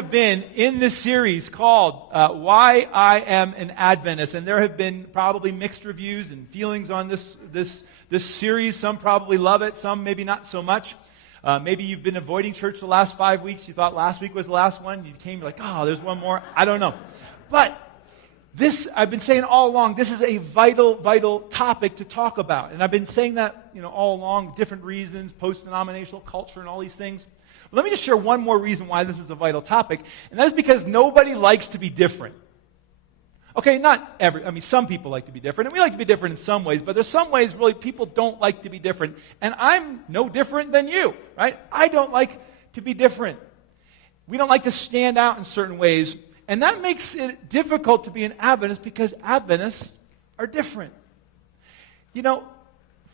have been in this series called Why I Am an Adventist, and there have been probably mixed reviews and feelings on this series. Some probably love it, some maybe not so much. Maybe you've been avoiding church the last 5 weeks. You thought last week was the last one. You came, you're like, oh, there's one more. I don't know. But this, I've been saying all along, this is a vital topic to talk about. And I've been saying that, all along, different reasons, post-denominational culture and all these things. But let me just share one more reason why this is a vital topic, and that's because nobody likes to be different. Okay, some people like to be different, and we like to be different in some ways, but there's some ways really people don't like to be different, and I'm no different than you, right? I don't like to be different. We don't like to stand out in certain ways, and that makes it difficult to be an Adventist because Adventists are different.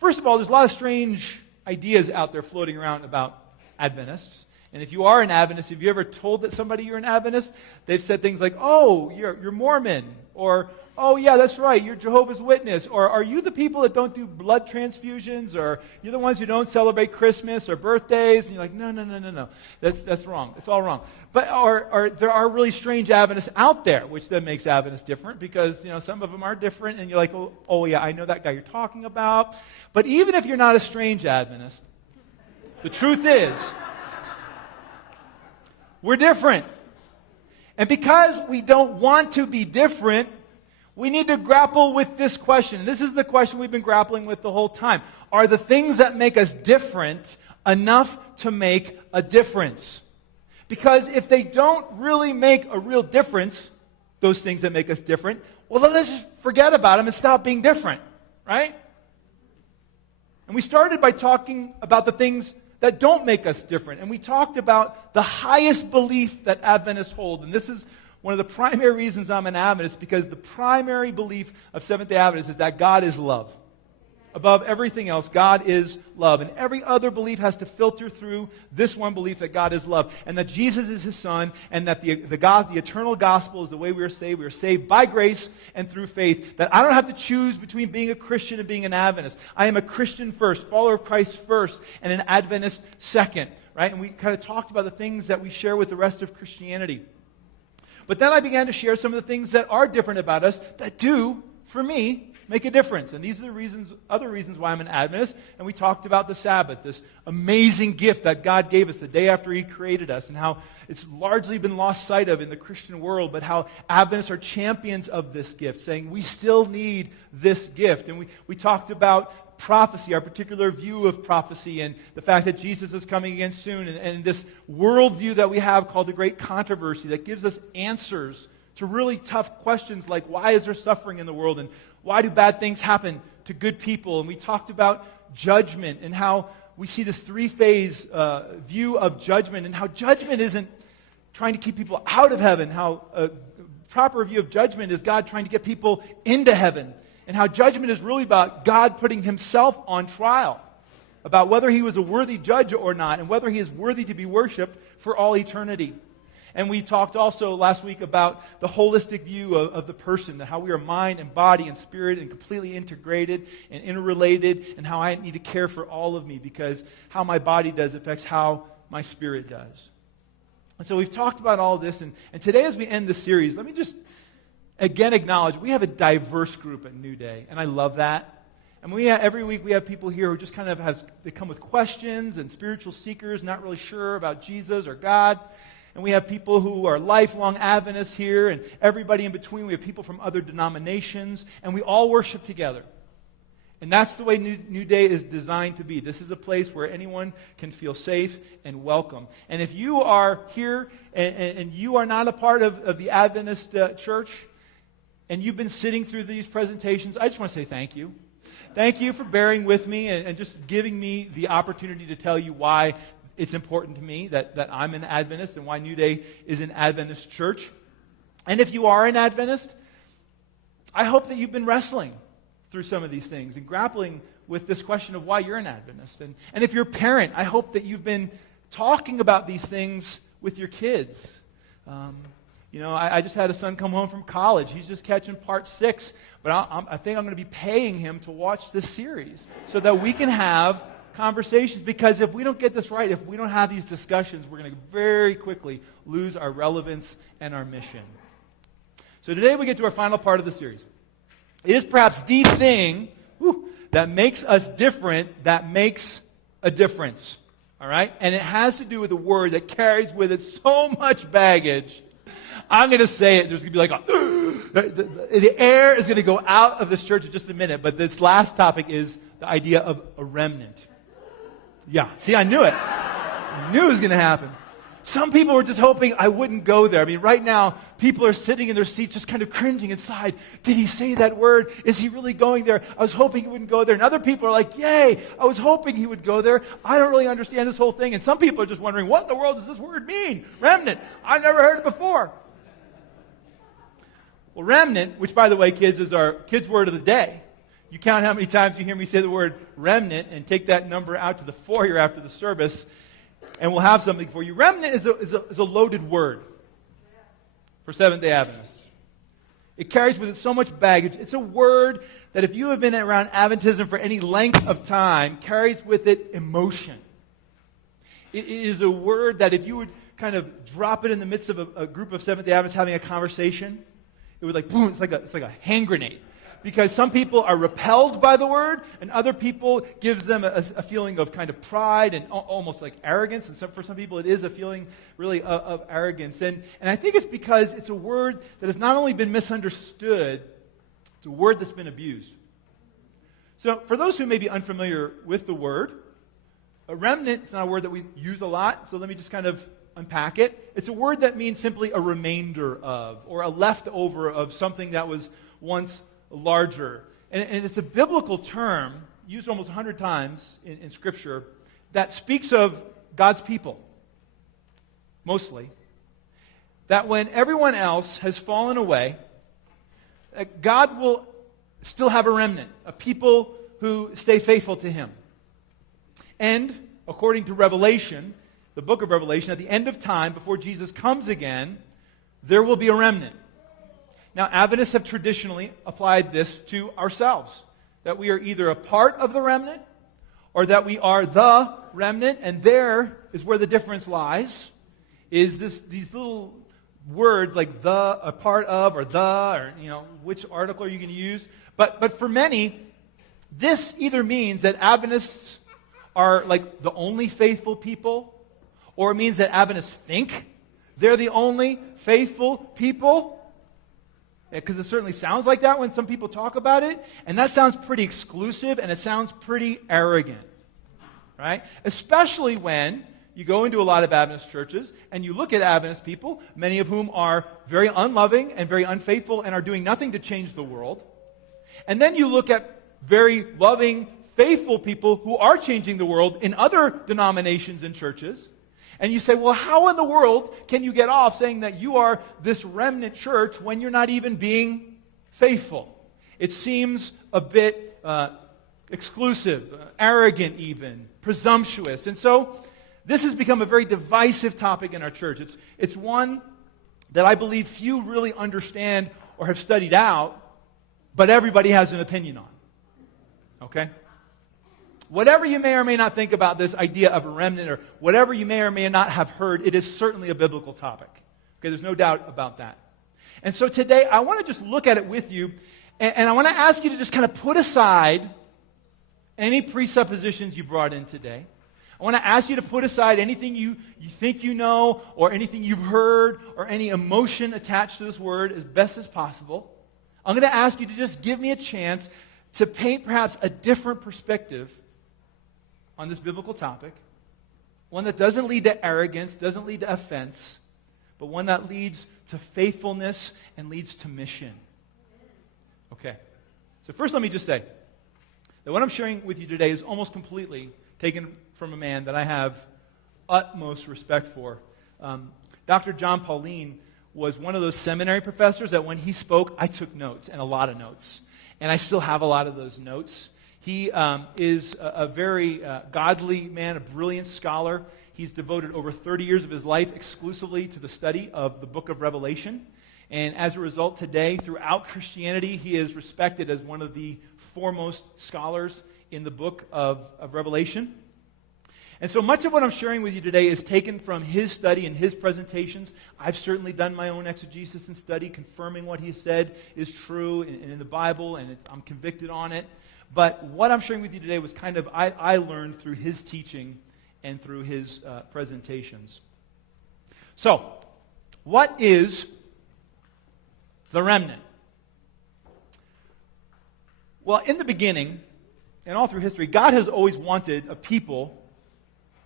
First of all, there's a lot of strange ideas out there floating around about Adventists. And if you are an Adventist, have you ever told that somebody you're an Adventist? They've said things like, oh, you're Mormon, or, oh, yeah, that's right, you're Jehovah's Witness, or are you the people that don't do blood transfusions, or you're the ones who don't celebrate Christmas or birthdays? And you're like, no, that's wrong. It's all wrong. But or there are really strange Adventists out there, which then makes Adventists different because, some of them are different, and you're like, oh, yeah, I know that guy you're talking about. But even if you're not a strange Adventist, the truth is, we're different. And because we don't want to be different, we need to grapple with this question. And this is the question we've been grappling with the whole time. Are the things that make us different enough to make a difference? Because if they don't really make a real difference, those things that make us different, well, then let's just forget about them and stop being different, right? And we started by talking about the things that don't make us different. And we talked about the highest belief that Adventists hold. And this is one of the primary reasons I'm an Adventist, because the primary belief of Seventh-day Adventists is that God is love. Above everything else, God is love. And every other belief has to filter through this one belief that God is love. And that Jesus is His Son, and that the eternal gospel is the way we are saved. We are saved by grace and through faith. That I don't have to choose between being a Christian and being an Adventist. I am a Christian first, follower of Christ first, and an Adventist second. Right? And we kind of talked about the things that we share with the rest of Christianity. But then I began to share some of the things that are different about us that do, for me, make a difference. And these are the other reasons why I'm an Adventist. And we talked about the Sabbath, this amazing gift that God gave us the day after He created us, and how it's largely been lost sight of in the Christian world, but how Adventists are champions of this gift, saying we still need this gift. And we talked about prophecy, our particular view of prophecy, and the fact that Jesus is coming again soon, and this worldview that we have called the Great Controversy that gives us answers to really tough questions like why is there suffering in the world, and why do bad things happen to good people? And we talked about judgment and how we see this three-phase view of judgment, and how judgment isn't trying to keep people out of heaven, how a proper view of judgment is God trying to get people into heaven, and how judgment is really about God putting Himself on trial, about whether He was a worthy judge or not, and whether He is worthy to be worshipped for all eternity. And we talked also last week about the holistic view of the person, how we are mind and body and spirit and completely integrated and interrelated, and how I need to care for all of me because how my body does affects how my spirit does. And so we've talked about all this, and today as we end the series, let me just again acknowledge we have a diverse group at Newday, and I love that. And every week we have people here who just kind of they come with questions and spiritual seekers, not really sure about Jesus or God. And we have people who are lifelong Adventists here, and everybody in between. We have people from other denominations, and we all worship together. And that's the way Newday is designed to be. This is a place where anyone can feel safe and welcome. And if you are here and you are not a part of the Adventist church, and you've been sitting through these presentations, I just want to say thank you. Thank you for bearing with me and just giving me the opportunity to tell you why it's important to me that I'm an Adventist and why Newday is an Adventist church. And if you are an Adventist, I hope that you've been wrestling through some of these things and grappling with this question of why you're an Adventist. And if you're a parent, I hope that you've been talking about these things with your kids. I just had a son come home from college. He's just catching part 6, but I think I'm going to be paying him to watch this series so that we can have conversations, because if we don't get this right, if we don't have these discussions, we're going to very quickly lose our relevance and our mission. So today we get to our final part of the series. It is perhaps the thing that makes us different, that makes a difference. All right? And it has to do with a word that carries with it so much baggage. I'm going to say it. There's going to be like the air is going to go out of this church in just a minute. But this last topic is the idea of a remnant. Yeah. See, I knew it. I knew it was going to happen. Some people were just hoping I wouldn't go there. I mean, right now, people are sitting in their seats just kind of cringing inside. Did he say that word? Is he really going there? I was hoping he wouldn't go there. And other people are like, yay, I was hoping he would go there. I don't really understand this whole thing. And some people are just wondering, what in the world does this word mean? Remnant. I've never heard it before. Well, remnant, which, by the way, kids, is our kids' word of the day. You count how many times you hear me say the word remnant and take that number out to the foyer after the service, and we'll have something for you. Remnant is a loaded word for Seventh-day Adventists. It carries with it so much baggage. It's a word that if you have been around Adventism for any length of time, carries with it emotion. It is a word that if you would kind of drop it in the midst of a group of Seventh-day Adventists having a conversation, it would like, boom, it's like a hand grenade. Because some people are repelled by the word, and other people gives them a feeling of kind of pride and almost like arrogance. And for some people, it is a feeling really of arrogance. And I think it's because it's a word that has not only been misunderstood, it's a word that's been abused. So for those who may be unfamiliar with the word, a remnant is not a word that we use a lot, so let me just kind of unpack it. It's a word that means simply a remainder of, or a leftover of something that was once larger. And it's a biblical term used almost 100 times in Scripture that speaks of God's people, mostly. That when everyone else has fallen away, God will still have a remnant, a people who stay faithful to Him. And according to Revelation, the book of Revelation, at the end of time, before Jesus comes again, there will be a remnant. Now, Adventists have traditionally applied this to ourselves, that we are either a part of the remnant or that we are the remnant, and there is where the difference lies, is these little words like the, a part of, or the, or, which article are you going to use? But for many, this either means that Adventists are like the only faithful people, or it means that Adventists think they're the only faithful people. Because it certainly sounds like that when some people talk about it. And that sounds pretty exclusive, and it sounds pretty arrogant. Right? Especially when you go into a lot of Adventist churches and you look at Adventist people, many of whom are very unloving and very unfaithful and are doing nothing to change the world. And then you look at very loving, faithful people who are changing the world in other denominations and churches. And you say, well, how in the world can you get off saying that you are this remnant church when you're not even being faithful? It seems a bit exclusive, arrogant even, presumptuous. And so this has become a very divisive topic in our church. It's one that I believe few really understand or have studied out, but everybody has an opinion on. Okay? Whatever you may or may not think about this idea of a remnant, or whatever you may or may not have heard, it is certainly a biblical topic. Okay, there's no doubt about that. And so today, I want to just look at it with you, and I want to ask you to just kind of put aside any presuppositions you brought in today. I want to ask you to put aside anything you think you know, or anything you've heard, or any emotion attached to this word as best as possible. I'm going to ask you to just give me a chance to paint perhaps a different perspective on this biblical topic, one that doesn't lead to arrogance, doesn't lead to offense, but one that leads to faithfulness and leads to mission. Okay. So first let me just say that what I'm sharing with you today is almost completely taken from a man that I have utmost respect for. Dr. John Pauline was one of those seminary professors that when he spoke, I took notes, and a lot of notes. And I still have a lot of those notes. He is a very godly man, a brilliant scholar. He's devoted over 30 years of his life exclusively to the study of the book of Revelation. And as a result, today, throughout Christianity, he is respected as one of the foremost scholars in the book of Revelation. And so much of what I'm sharing with you today is taken from his study and his presentations. I've certainly done my own exegesis and study, confirming what he said is true in the Bible, and I'm convicted on it. But what I'm sharing with you today was kind of, I learned through his teaching and through his presentations. So, what is the remnant? Well, in the beginning, and all through history, God has always wanted a people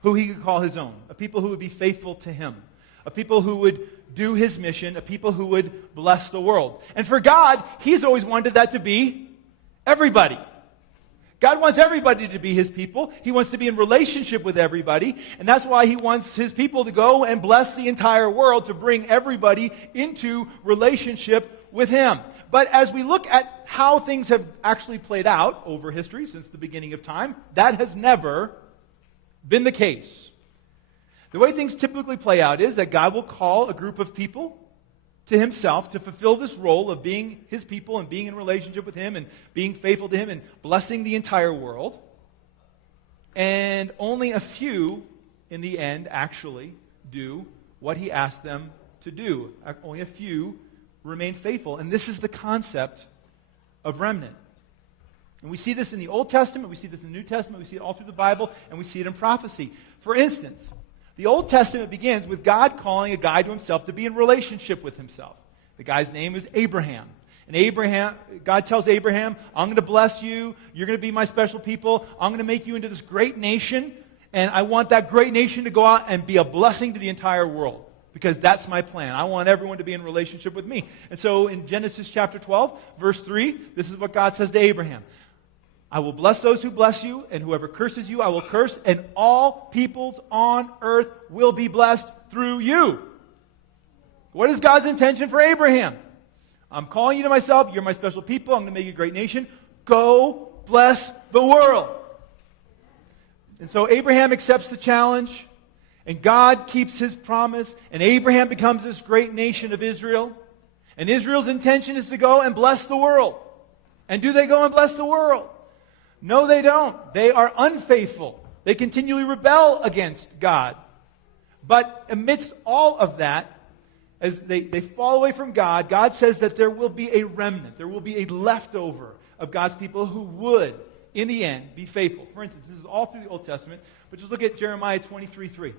who he could call his own, a people who would be faithful to him, a people who would do his mission, a people who would bless the world. And for God, he's always wanted that to be everybody. God wants everybody to be his people. He wants to be in relationship with everybody, and that's why he wants his people to go and bless the entire world, to bring everybody into relationship with him. But as we look at how things have actually played out over history since the beginning of time, that has never been the case. The way things typically play out is that God will call a group of people to himself to fulfill this role of being his people and being in relationship with him and being faithful to him and blessing the entire world. And only a few, in the end, actually do what he asked them to do. Only a few remain faithful. And this is the concept of remnant. And we see this in the Old Testament, we see this in the New Testament, we see it all through the Bible, and we see it in prophecy. For instance, the Old Testament begins with God calling a guy to himself to be in relationship with himself. The guy's name is Abraham. And God tells Abraham, I'm going to bless you, you're going to be my special people, I'm going to make you into this great nation, and I want that great nation to go out and be a blessing to the entire world. Because that's my plan. I want everyone to be in relationship with me. And so in Genesis chapter 12, verse 3, this is what God says to Abraham. I will bless those who bless you, and whoever curses you, I will curse, and all peoples on earth will be blessed through you. What is God's intention for Abraham? I'm calling you to myself. You're my special people. I'm going to make you a great nation. Go bless the world. And so Abraham accepts the challenge, and God keeps his promise, and Abraham becomes this great nation of Israel. And Israel's intention is to go and bless the world. And do they go and bless the world? No, they don't. They are unfaithful. They continually rebel against God. But amidst all of that, as they fall away from God, God says that there will be a remnant. There will be a leftover of God's people who would, in the end, be faithful. For instance, this is all through the Old Testament, but just look at Jeremiah 23:3.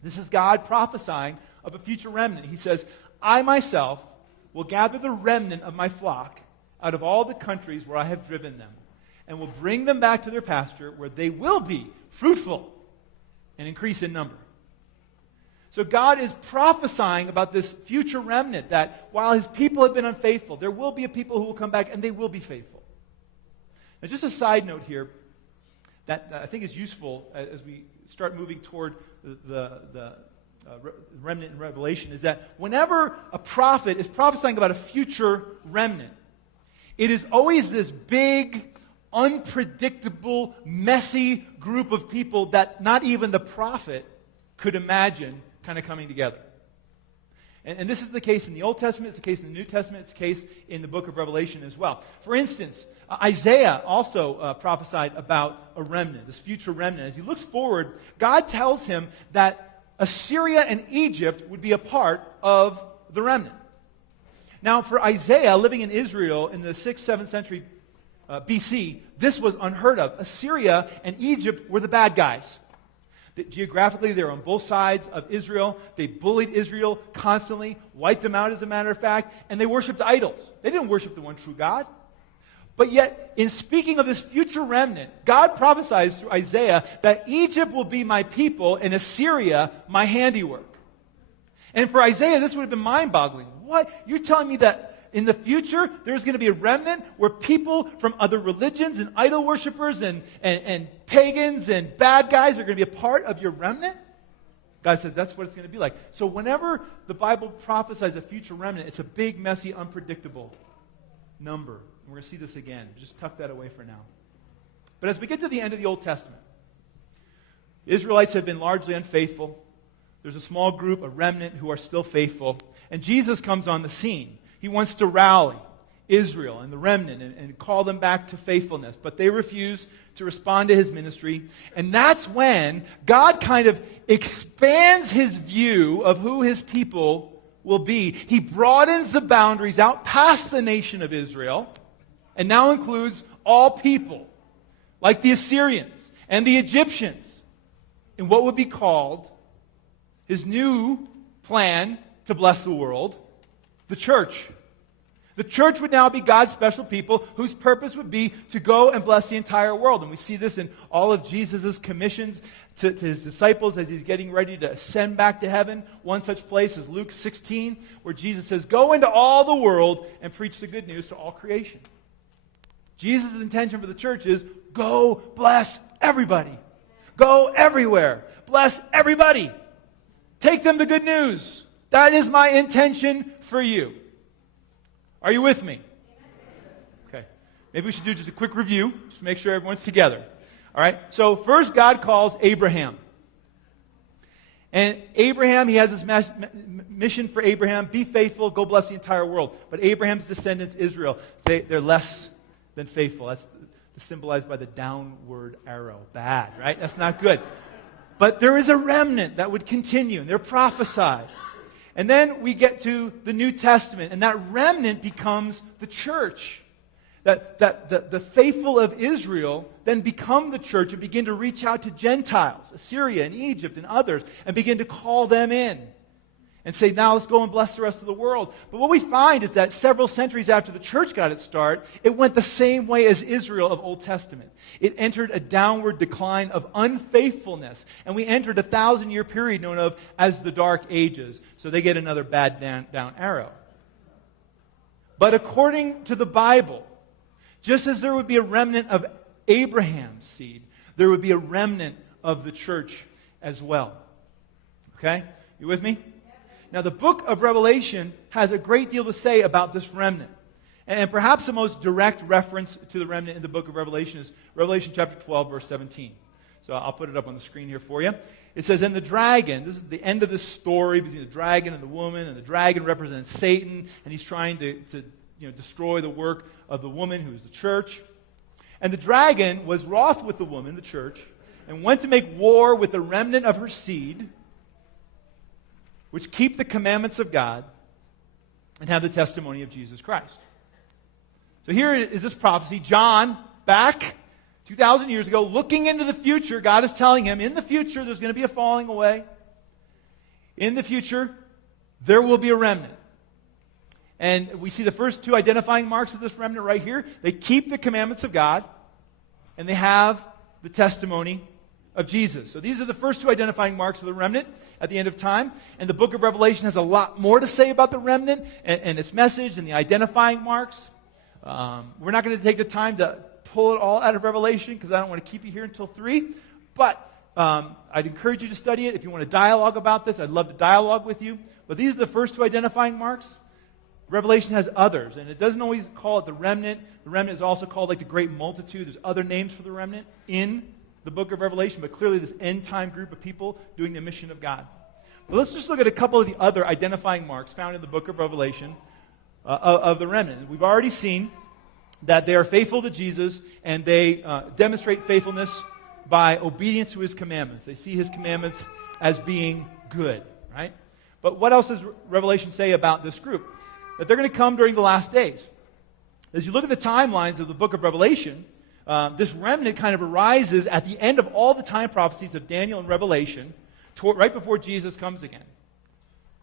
This is God prophesying of a future remnant. He says, I myself will gather the remnant of my flock out of all the countries where I have driven them, and will bring them back to their pasture, where they will be fruitful and increase in number. So God is prophesying about this future remnant, that while his people have been unfaithful, there will be a people who will come back and they will be faithful. Now, just a side note here that I think is useful as we start moving toward the remnant in Revelation, is that whenever a prophet is prophesying about a future remnant, it is always this big, unpredictable, messy group of people that not even the prophet could imagine kind of coming together. And this is the case in the Old Testament, it's the case in the New Testament, it's the case in the book of Revelation as well. For instance, Isaiah also prophesied about a remnant, this future remnant. As he looks forward, God tells him that Assyria and Egypt would be a part of the remnant. Now, for Isaiah, living in Israel in the 6th, 7th century BC, this was unheard of. Assyria and Egypt were the bad guys. Geographically, they were on both sides of Israel. They bullied Israel constantly, wiped them out, as a matter of fact, and they worshipped idols. They didn't worship the one true God. But yet, in speaking of this future remnant, God prophesies through Isaiah that Egypt will be my people and Assyria my handiwork. And for Isaiah, this would have been mind-boggling. What? You're telling me that in the future, there's going to be a remnant where people from other religions and idol worshipers and pagans and bad guys are going to be a part of your remnant? God says that's what it's going to be like. So whenever the Bible prophesies a future remnant, it's a big, messy, unpredictable number. And we're going to see this again. Just tuck that away for now. But as we get to the end of the Old Testament, the Israelites have been largely unfaithful. There's a small group, a remnant, who are still faithful. And Jesus comes on the scene. He wants to rally Israel and the remnant and call them back to faithfulness. But they refuse to respond to his ministry. And that's when God kind of expands his view of who his people will be. He broadens the boundaries out past the nation of Israel and now includes all people, like the Assyrians and the Egyptians, in what would be called his new plan to bless the world, the church. The church would now be God's special people whose purpose would be to go and bless the entire world. And we see this in all of Jesus' commissions to his disciples as he's getting ready to ascend back to heaven. One such place is Luke 16, where Jesus says, "Go into all the world and preach the good news to all creation." Jesus' intention for the church is, go bless everybody. Go everywhere. Bless everybody. Take them the good news. That is my intention for you. Are you with me? Okay. Maybe we should do just a quick review, just to make sure everyone's together. All right. So first, God calls Abraham. And Abraham, he has this mission for Abraham: be faithful, go bless the entire world. But Abraham's descendants, Israel, they're less than faithful. That's symbolized by the downward arrow. Bad, right? That's not good. But there is a remnant that would continue, and they're prophesied. And then we get to the New Testament, and that remnant becomes the church. The faithful of Israel then become the church and begin to reach out to Gentiles, Assyria and Egypt and others, and begin to call them in and say, now let's go and bless the rest of the world. But what we find is that several centuries after the church got its start, it went the same way as Israel of Old Testament. It entered a downward decline of unfaithfulness. And we entered a 1,000-year period known of as the Dark Ages. So they get another bad down arrow. But according to the Bible, just as there would be a remnant of Abraham's seed, there would be a remnant of the church as well. Okay? You with me? Now, the book of Revelation has a great deal to say about this remnant. And perhaps the most direct reference to the remnant in the book of Revelation is Revelation chapter 12, verse 17. So I'll put it up on the screen here for you. It says, "And the dragon," this is the end of the story between the dragon and the woman, and the dragon represents Satan, and he's trying to destroy the work of the woman, who is the church. "And the dragon was wroth with the woman," the church, "and went to make war with the remnant of her seed, which keep the commandments of God and have the testimony of Jesus Christ." So here is this prophecy. John, back 2,000 years ago, looking into the future, God is telling him, in the future, there's going to be a falling away. In the future, there will be a remnant. And we see the first two identifying marks of this remnant right here. They keep the commandments of God, and they have the testimony of Jesus. So these are the first two identifying marks of the remnant at the end of time. And the book of Revelation has a lot more to say about the remnant and its message and the identifying marks. We're not going to take the time to pull it all out of Revelation because I don't want to keep you here until 3. But I'd encourage you to study it. If you want to dialogue about this, I'd love to dialogue with you. But these are the first two identifying marks. Revelation has others, and it doesn't always call it the remnant. The remnant is also called like the great multitude. There's other names for the remnant in the book of Revelation, but clearly this end-time group of people doing the mission of God. But let's just look at a couple of the other identifying marks found in the book of Revelation of the remnant. We've already seen that they are faithful to Jesus, and they demonstrate faithfulness by obedience to his commandments. They see his commandments as being good, right? But what else does Revelation say about this group? That they're going to come during the last days. As you look at the timelines of the book of Revelation, this remnant kind of arises at the end of all the time prophecies of Daniel and Revelation, right before Jesus comes again.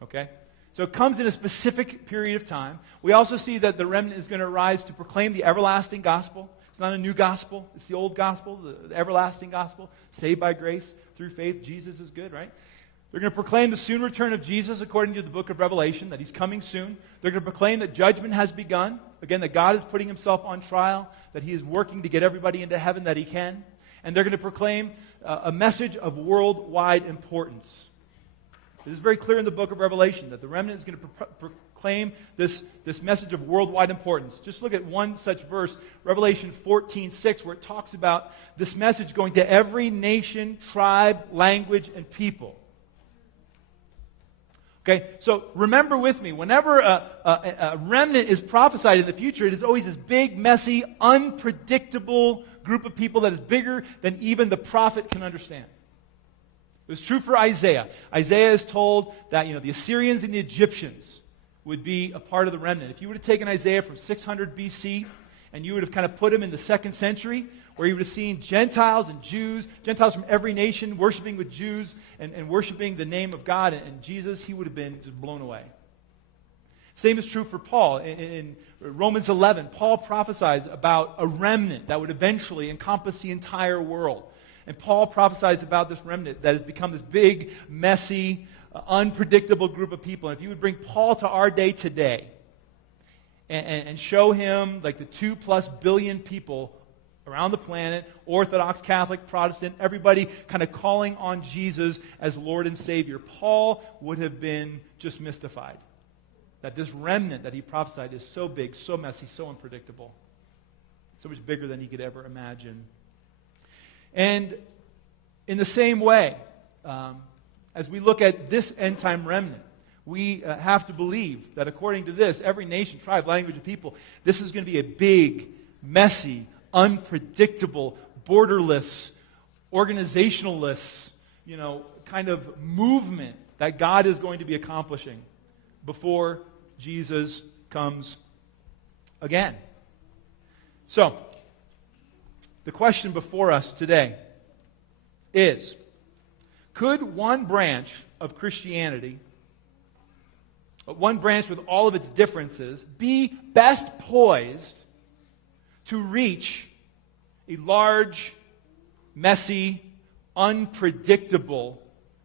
Okay? So it comes in a specific period of time. We also see that the remnant is going to arise to proclaim the everlasting gospel. It's not a new gospel. It's the old gospel, the everlasting gospel, saved by grace through faith. Jesus is good, right? They're going to proclaim the soon return of Jesus according to the book of Revelation, that he's coming soon. They're going to proclaim that judgment has begun. Again, that God is putting himself on trial, that he is working to get everybody into heaven that he can. And they're going to proclaim a message of worldwide importance. It is very clear in the book of Revelation that the remnant is going to proclaim this message of worldwide importance. Just look at one such verse, Revelation 14:6, where it talks about this message going to every nation, tribe, language, and people. Okay, so remember with me, whenever a remnant is prophesied in the future, it is always this big, messy, unpredictable group of people that is bigger than even the prophet can understand. It was true for Isaiah. Isaiah is told that the Assyrians and the Egyptians would be a part of the remnant. If you would have taken Isaiah from 600 BC and you would have kind of put him in the 2nd century, where you would have seen Gentiles and Jews, Gentiles from every nation worshiping with Jews and worshiping the name of God and Jesus, he would have been just blown away. Same is true for Paul. In Romans 11, Paul prophesies about a remnant that would eventually encompass the entire world. And Paul prophesies about this remnant that has become this big, messy, unpredictable group of people. And if you would bring Paul to our day today and show him like the 2+ billion people around the planet, Orthodox, Catholic, Protestant, everybody kind of calling on Jesus as Lord and Savior, Paul would have been just mystified that this remnant that he prophesied is so big, so messy, so unpredictable, so much bigger than he could ever imagine. And in the same way, as we look at this end-time remnant, we have to believe that according to this, every nation, tribe, language, and people, this is going to be a big, messy, unpredictable, borderless, organizationalist, kind of movement that God is going to be accomplishing before Jesus comes again. So, the question before us today is, could one branch of Christianity, one branch with all of its differences, be best poised to reach a large, messy, unpredictable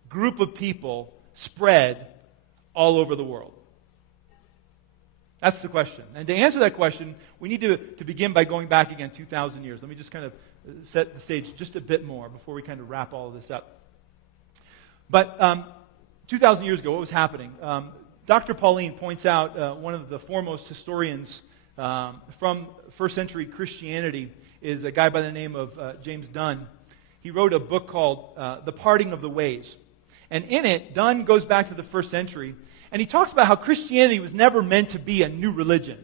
group of people spread all over the world? That's the question. And to answer that question, we need to begin by going back again 2,000 years. Let me just kind of set the stage just a bit more before we kind of wrap all of this up. But 2,000 years ago, what was happening? Dr. Pauline points out one of the foremost historians from first century Christianity is a guy by the name of James Dunn. He wrote a book called The Parting of the Ways. And in it, Dunn goes back to the first century, and he talks about how Christianity was never meant to be a new religion.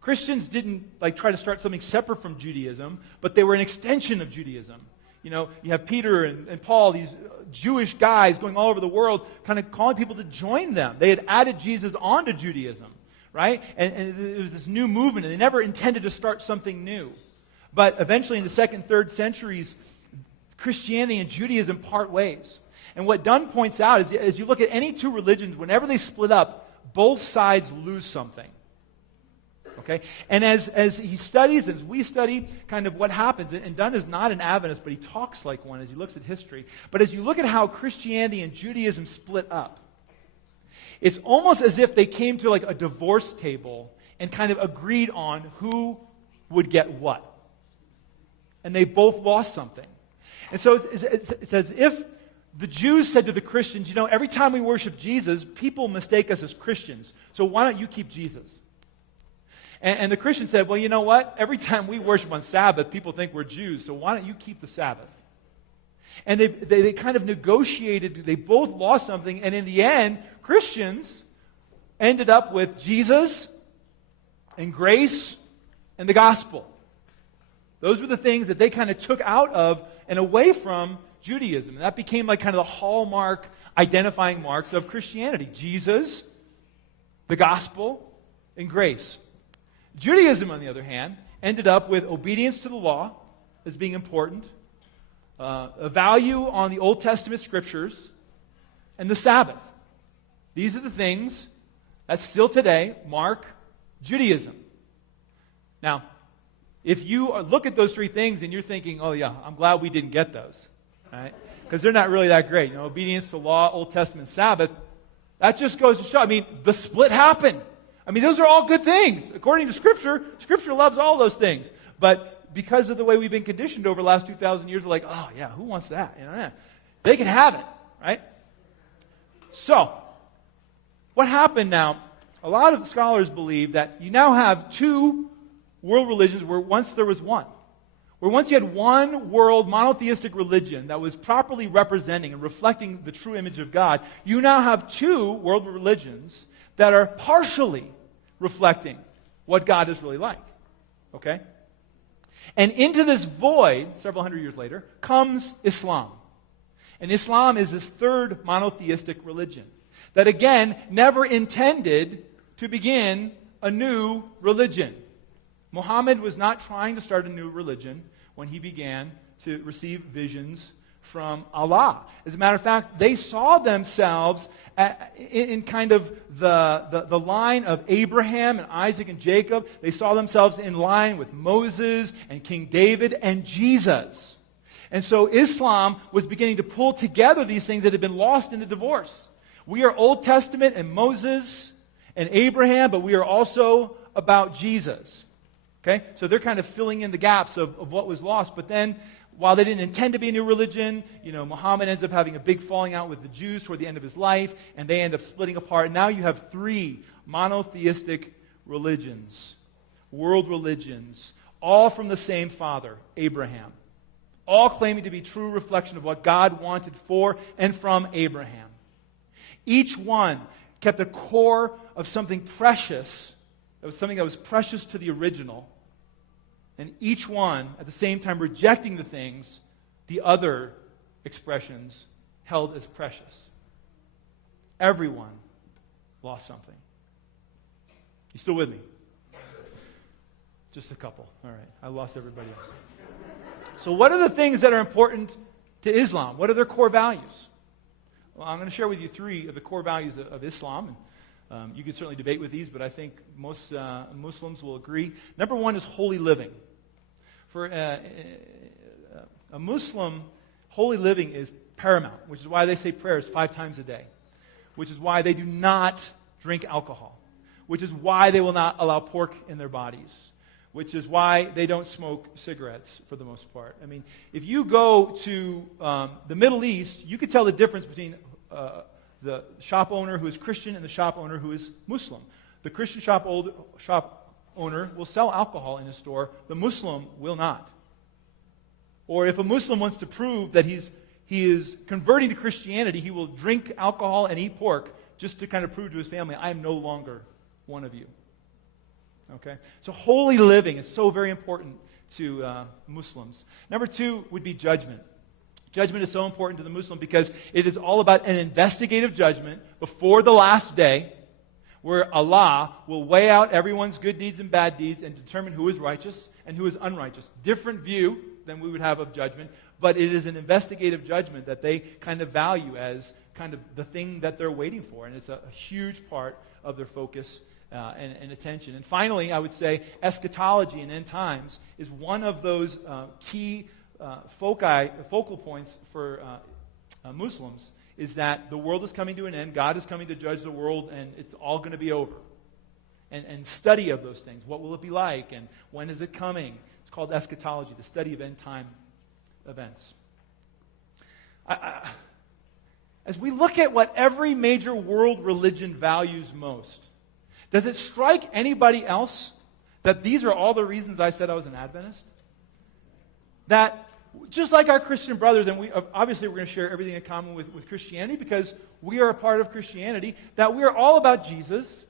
Christians didn't try to start something separate from Judaism, but they were an extension of Judaism. You have Peter and Paul, these Jewish guys going all over the world, kind of calling people to join them. They had added Jesus onto Judaism. Right? And it was this new movement, and they never intended to start something new. But eventually in the 2nd, 3rd centuries, Christianity and Judaism part ways. And what Dunn points out is, as you look at any two religions, whenever they split up, both sides lose something. Okay? And as he studies, as we study kind of what happens, and Dunn is not an Adventist, but he talks like one as he looks at history. But as you look at how Christianity and Judaism split up, it's almost as if they came to a divorce table and kind of agreed on who would get what. And they both lost something. And so it's as if the Jews said to the Christians, every time we worship Jesus, people mistake us as Christians. So why don't you keep Jesus? And the Christians said, well, you know what? Every time we worship on Sabbath, people think we're Jews. So why don't you keep the Sabbath? And they kind of negotiated. They both lost something. And in the end, Christians ended up with Jesus and grace and the gospel. Those were the things that they kind of took out of and away from Judaism. And that became kind of the hallmark identifying marks of Christianity. Jesus, the gospel, and grace. Judaism, on the other hand, ended up with obedience to the law as being important, a value on the Old Testament scriptures, and the Sabbath. These are the things that still today mark Judaism. Now, if you look at those three things and you're thinking, oh yeah, I'm glad we didn't get those, right? Because they're not really that great. Obedience to law, Old Testament, Sabbath, that just goes to show, the split happened. Those are all good things. According to Scripture, Scripture loves all those things. But because of the way we've been conditioned over the last 2,000 years, we're like, oh yeah, who wants that? They can have it, right? So, what happened now, a lot of scholars believe that you now have two world religions where once there was one. Where once you had one world monotheistic religion that was properly representing and reflecting the true image of God, you now have two world religions that are partially reflecting what God is really like. Okay? And into this void, several hundred years later, comes Islam. And Islam is this third monotheistic religion that, again, never intended to begin a new religion. Muhammad was not trying to start a new religion when he began to receive visions from Allah. As a matter of fact, they saw themselves in kind of the line of Abraham and Isaac and Jacob. They saw themselves in line with Moses and King David and Jesus. And so Islam was beginning to pull together these things that had been lost in the divorce. We are Old Testament and Moses and Abraham, but we are also about Jesus. Okay? So they're kind of filling in the gaps of what was lost. But then, while they didn't intend to be a new religion, Muhammad ends up having a big falling out with the Jews toward the end of his life, and they end up splitting apart. And now you have three monotheistic religions, world religions, all from the same father, Abraham, all claiming to be true reflection of what God wanted for and from Abraham. Each one kept a core of something precious. It was something that was precious to the original. And each one, at the same time, rejecting the things the other expressions held as precious. Everyone lost something. You still with me? Just a couple. All right. I lost everybody else. So what are the things that are important to Islam? What are their core values? Well, I'm going to share with you three of the core values of Islam. And you can certainly debate with these, but I think most Muslims will agree. Number one is holy living. For a Muslim, holy living is paramount, which is why they say prayers 5 times a day, which is why they do not drink alcohol, which is why they will not allow pork in their bodies, which is why they don't smoke cigarettes for the most part. I mean, if you go to the Middle East, you could tell the difference between the shop owner who is Christian and the shop owner who is Muslim. The Christian shop owner will sell alcohol in his store. The Muslim will not. Or if a Muslim wants to prove that he is converting to Christianity, he will drink alcohol and eat pork just to kind of prove to his family, I am no longer one of you. Okay? So holy living is so very important to Muslims. Number 2 would be judgment. Judgment is so important to the Muslim because it is all about an investigative judgment before the last day, where Allah will weigh out everyone's good deeds and bad deeds and determine who is righteous and who is unrighteous. Different view than we would have of judgment, but it is an investigative judgment that they kind of value as kind of the thing that they're waiting for, and it's a huge part of their focus and attention. And finally, I would say eschatology and end times is one of those key focal points for Muslims, is that the world is coming to an end, God is coming to judge the world, and it's all going to be over. And study of those things. What will it be like, and when is it coming? It's called eschatology, the study of end-time events. As we look at what every major world religion values most, does it strike anybody else that these are all the reasons I said I was an Adventist? That just like our Christian brothers, and obviously we're going to share everything in common with Christianity because we are a part of Christianity, that we are all about Jesus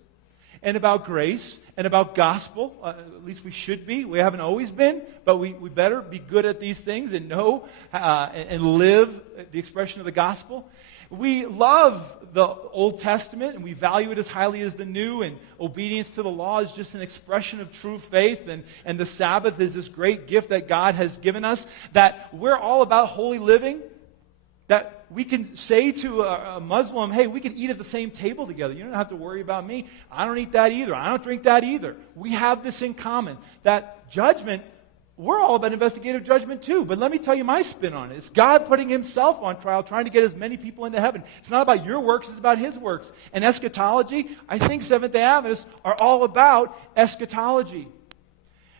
and about grace and about gospel. At least we should be. We haven't always been, but we better be good at these things and know and live the expression of the gospel. We love the Old Testament, and we value it as highly as the New, and obedience to the law is just an expression of true faith, and the Sabbath is this great gift that God has given us, that we're all about holy living, that we can say to a Muslim, hey, we can eat at the same table together. You don't have to worry about me. I don't eat that either. I don't drink that either. We have this in common, that judgment. We're all about investigative judgment too, but let me tell you my spin on it. It's God putting himself on trial, trying to get as many people into heaven. It's not about your works, it's about his works. And eschatology, I think Seventh-day Adventists are all about eschatology.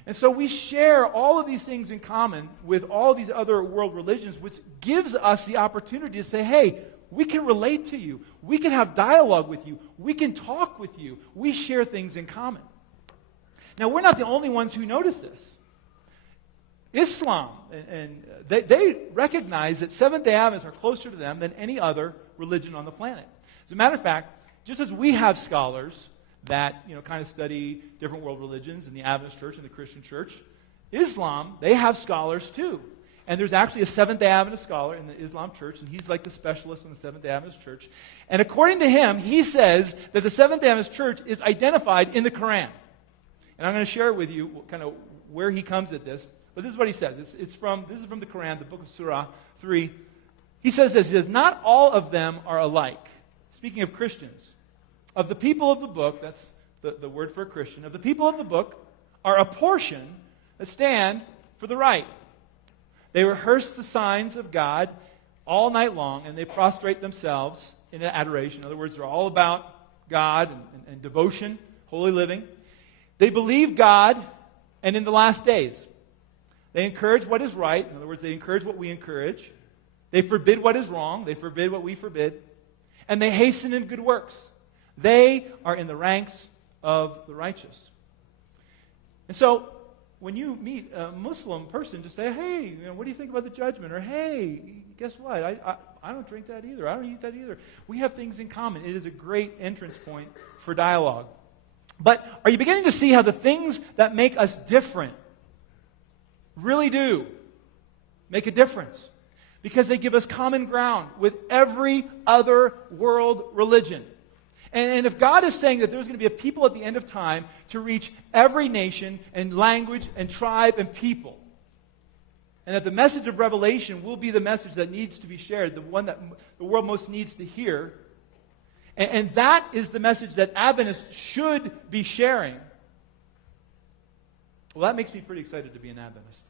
And so we share all of these things in common with all these other world religions, which gives us the opportunity to say, hey, we can relate to you. We can have dialogue with you. We can talk with you. We share things in common. Now, we're not the only ones who notice this. Islam, and they recognize that Seventh-day Adventists are closer to them than any other religion on the planet. As a matter of fact, just as we have scholars that kind of study different world religions in the Adventist church and the Christian church, Islam, they have scholars too. And there's actually a Seventh-day Adventist scholar in the Islam church, and he's like the specialist in the Seventh-day Adventist church. And according to him, he says that the Seventh-day Adventist church is identified in the Quran. And I'm going to share with you kind of where he comes at this. But this is what he says. This is from the Quran, the book of Surah 3. He says this. He says, not all of them are alike. Speaking of Christians. Of the people of the book, that's the word for a Christian, of the people of the book are a portion that stand for the right. They rehearse the signs of God all night long, and they prostrate themselves in adoration. In other words, they're all about God and devotion, holy living. They believe God and in the last days. They encourage what is right. In other words, they encourage what we encourage. They forbid what is wrong. They forbid what we forbid. And they hasten in good works. They are in the ranks of the righteous. And so, when you meet a Muslim person, just say, hey, what do you think about the judgment? Or, hey, guess what? I don't drink that either. I don't eat that either. We have things in common. It is a great entrance point for dialogue. But are you beginning to see how the things that make us different really do make a difference? Because they give us common ground with every other world religion. And if God is saying that there's going to be a people at the end of time to reach every nation and language and tribe and people, and that the message of Revelation will be the message that needs to be shared, the one that the world most needs to hear, and that is the message that Adventists should be sharing, well, that makes me pretty excited to be an Adventist.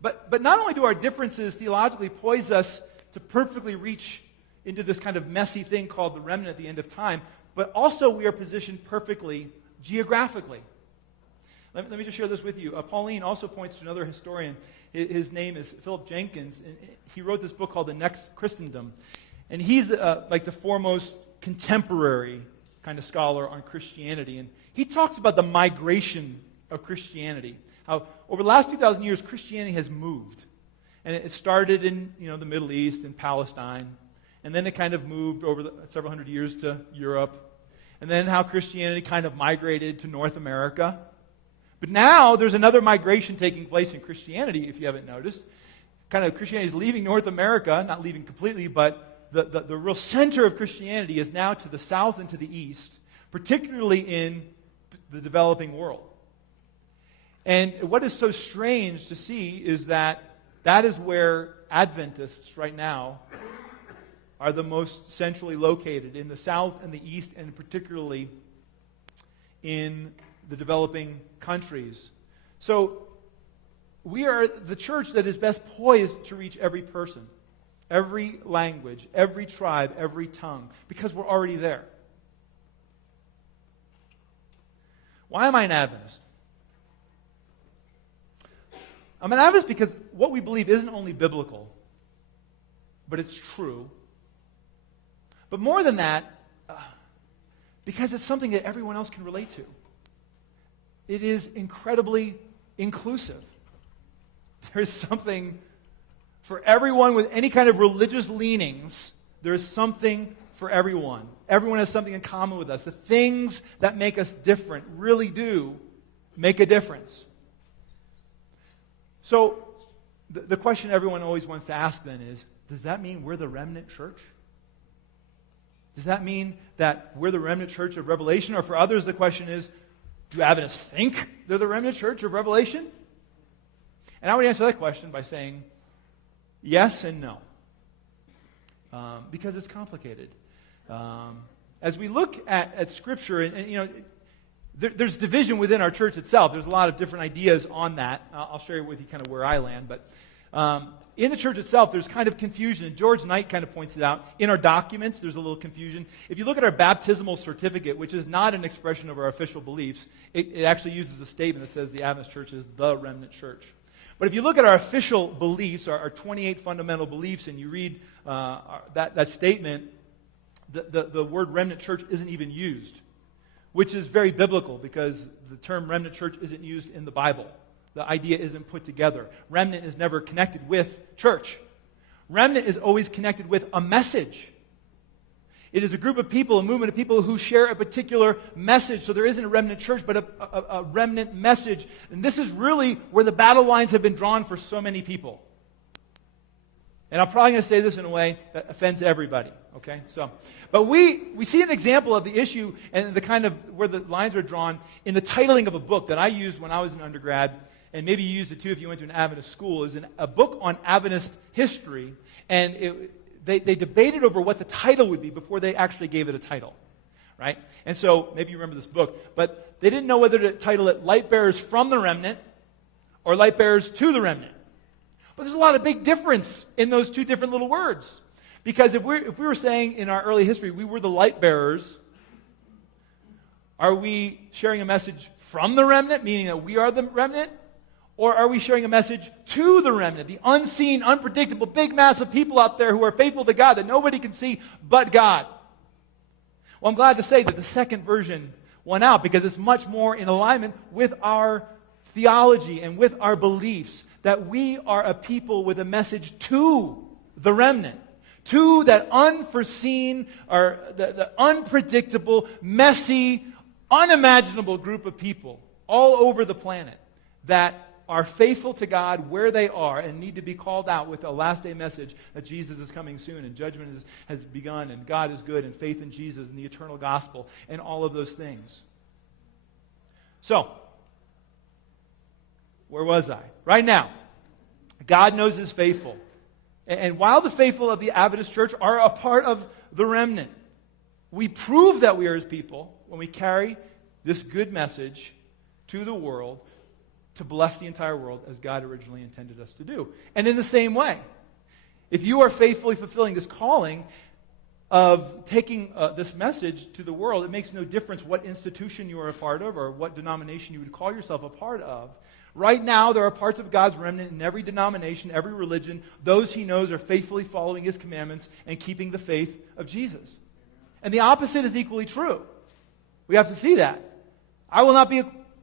But not only do our differences theologically poise us to perfectly reach into this kind of messy thing called the remnant at the end of time, but also we are positioned perfectly geographically. Let me just share this with you. Pauline also points to another historian. His name is Philip Jenkins. And he wrote this book called The Next Christendom. And he's like the foremost contemporary kind of scholar on Christianity. And he talks about the migration of Christianity. How over the last 2,000 years, Christianity has moved. And it started in the Middle East and Palestine. And then it kind of moved over several hundred years to Europe. And then how Christianity kind of migrated to North America. But now there's another migration taking place in Christianity, if you haven't noticed. Kind of Christianity is leaving North America, not leaving completely, but the real center of Christianity is now to the south and to the east, particularly in the developing world. And what is so strange to see is that is where Adventists right now are the most centrally located, in the south and the east, and particularly in the developing countries. So we are the church that is best poised to reach every person, every language, every tribe, every tongue, because we're already there. Why am I an Adventist? I'm an Adventist because what we believe isn't only biblical, but it's true. But more than that, because it's something that everyone else can relate to. It is incredibly inclusive. There is something for everyone with any kind of religious leanings. There is something for everyone. Everyone has something in common with us. The things that make us different really do make a difference. So, the question everyone always wants to ask then is, does that mean we're the remnant church? Does that mean that we're the remnant church of Revelation? Or for others, the question is, do Adventists think they're the remnant church of Revelation? And I would answer that question by saying yes and no. Because it's complicated. As we look at Scripture, and there's division within our church itself. There's a lot of different ideas on that. I'll share with you kind of where I land. But in the church itself, there's kind of confusion. And George Knight kind of points it out. In our documents, there's a little confusion. If you look at our baptismal certificate, which is not an expression of our official beliefs, it actually uses a statement that says the Adventist church is the remnant church. But if you look at our official beliefs, our 28 fundamental beliefs, and you read that statement, the word remnant church isn't even used, which is very biblical because the term remnant church isn't used in the Bible. The idea isn't put together. Remnant is never connected with church. Remnant is always connected with a message. It is a group of people, a movement of people who share a particular message. So there isn't a remnant church, but a remnant message. And this is really where the battle lines have been drawn for so many people. And I'm probably going to say this in a way that offends everybody, okay? But we see an example of the issue and the kind of where the lines are drawn in the titling of a book that I used when I was an undergrad, and maybe you used it too if you went to an Adventist school, is a book on Adventist history, and they debated over what the title would be before they actually gave it a title, right? And so, maybe you remember this book, but they didn't know whether to title it Light Bearers from the Remnant or Light Bearers to the Remnant. But there's a lot of big difference in those two different little words. Because if we were saying in our early history we were the light bearers, are we sharing a message from the remnant, meaning that we are the remnant? Or are we sharing a message to the remnant, the unseen, unpredictable, big mass of people out there who are faithful to God that nobody can see but God? Well, I'm glad to say that the second version won out because it's much more in alignment with our theology and with our beliefs. That we are a people with a message to the remnant, to that unforeseen or the unpredictable, messy, unimaginable group of people all over the planet that are faithful to God where they are and need to be called out with a last day message that Jesus is coming soon and judgment has begun and God is good and faith in Jesus and the eternal gospel and all of those things. So, where was I? Right now, God knows His faithful. And while the faithful of the Adventist church are a part of the remnant, we prove that we are His people when we carry this good message to the world to bless the entire world as God originally intended us to do. And in the same way, if you are faithfully fulfilling this calling of taking this message to the world, it makes no difference what institution you are a part of or what denomination you would call yourself a part of. Right now, there are parts of God's remnant in every denomination, every religion. Those He knows are faithfully following His commandments and keeping the faith of Jesus. And the opposite is equally true. We have to see that. I will not be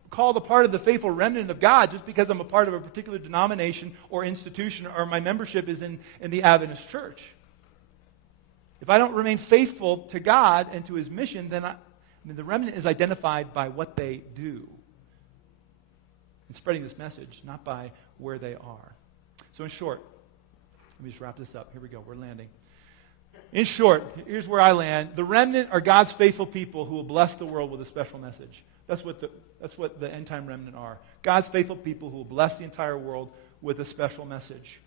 called a part of the faithful remnant of God just because I'm a part of a particular denomination or institution or my membership is in the Adventist church. If I don't remain faithful to God and to His mission, then the remnant is identified by what they do. And spreading this message, not by where they are. So in short, let me just wrap this up. Here we go. We're landing. In short, here's where I land. The remnant are God's faithful people who will bless the world with a special message. That's what the end time remnant are. God's faithful people who will bless the entire world with a special message.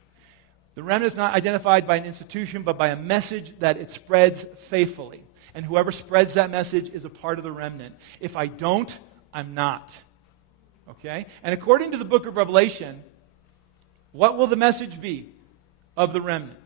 The remnant is not identified by an institution, but by a message that it spreads faithfully. And whoever spreads that message is a part of the remnant. If I don't, I'm not. Okay? And according to the book of Revelation, what will the message be of the remnant?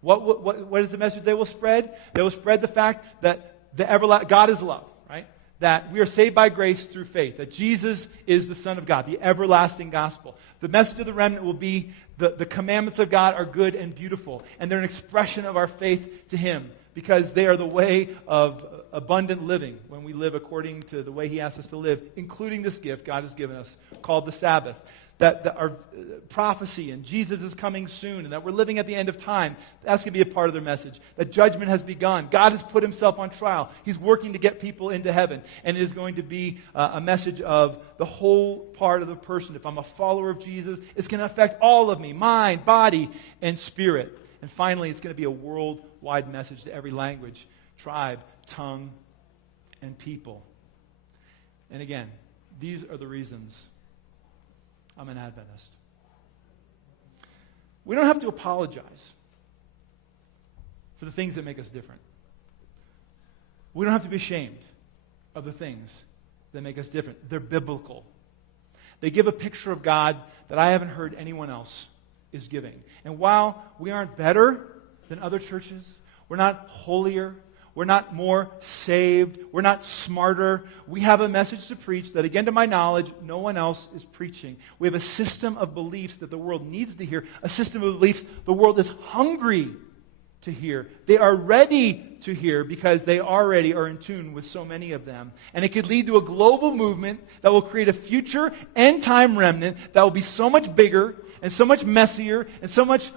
What is the message they will spread? They will spread the fact that God is love, right? That we are saved by grace through faith, that Jesus is the Son of God, the everlasting gospel. The message of the remnant will be the commandments of God are good and beautiful, and they're an expression of our faith to Him because they are the way of abundant living when we live according to the way He asks us to live, including this gift God has given us called the Sabbath. That our prophecy and Jesus is coming soon and that we're living at the end of time, that's going to be a part of their message. That judgment has begun. God has put Himself on trial. He's working to get people into heaven. And it is going to be a message of the whole part of the person. If I'm a follower of Jesus, it's going to affect all of me, mind, body, and spirit. And finally, it's going to be a worldwide message to every language, tribe, tongue, and people. And again, these are the reasons I'm an Adventist. We don't have to apologize for the things that make us different. We don't have to be ashamed of the things that make us different. They're biblical. They give a picture of God that I haven't heard anyone else is giving. And while we aren't better than other churches, we're not holier, we're not more saved, we're not smarter. We have a message to preach that, again, to my knowledge, no one else is preaching. We have a system of beliefs that the world needs to hear, a system of beliefs the world is hungry to hear. They are ready to hear because they already are in tune with so many of them. And it could lead to a global movement that will create a future end-time remnant that will be so much bigger and so much messier and so much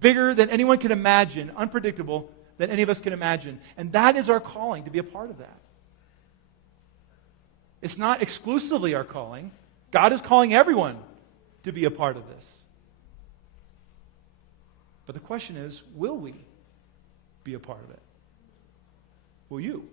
bigger than anyone can imagine, unpredictable than any of us can imagine. And that is our calling, to be a part of that. It's not exclusively our calling. God is calling everyone to be a part of this. But the question is, will we be a part of it? Will you?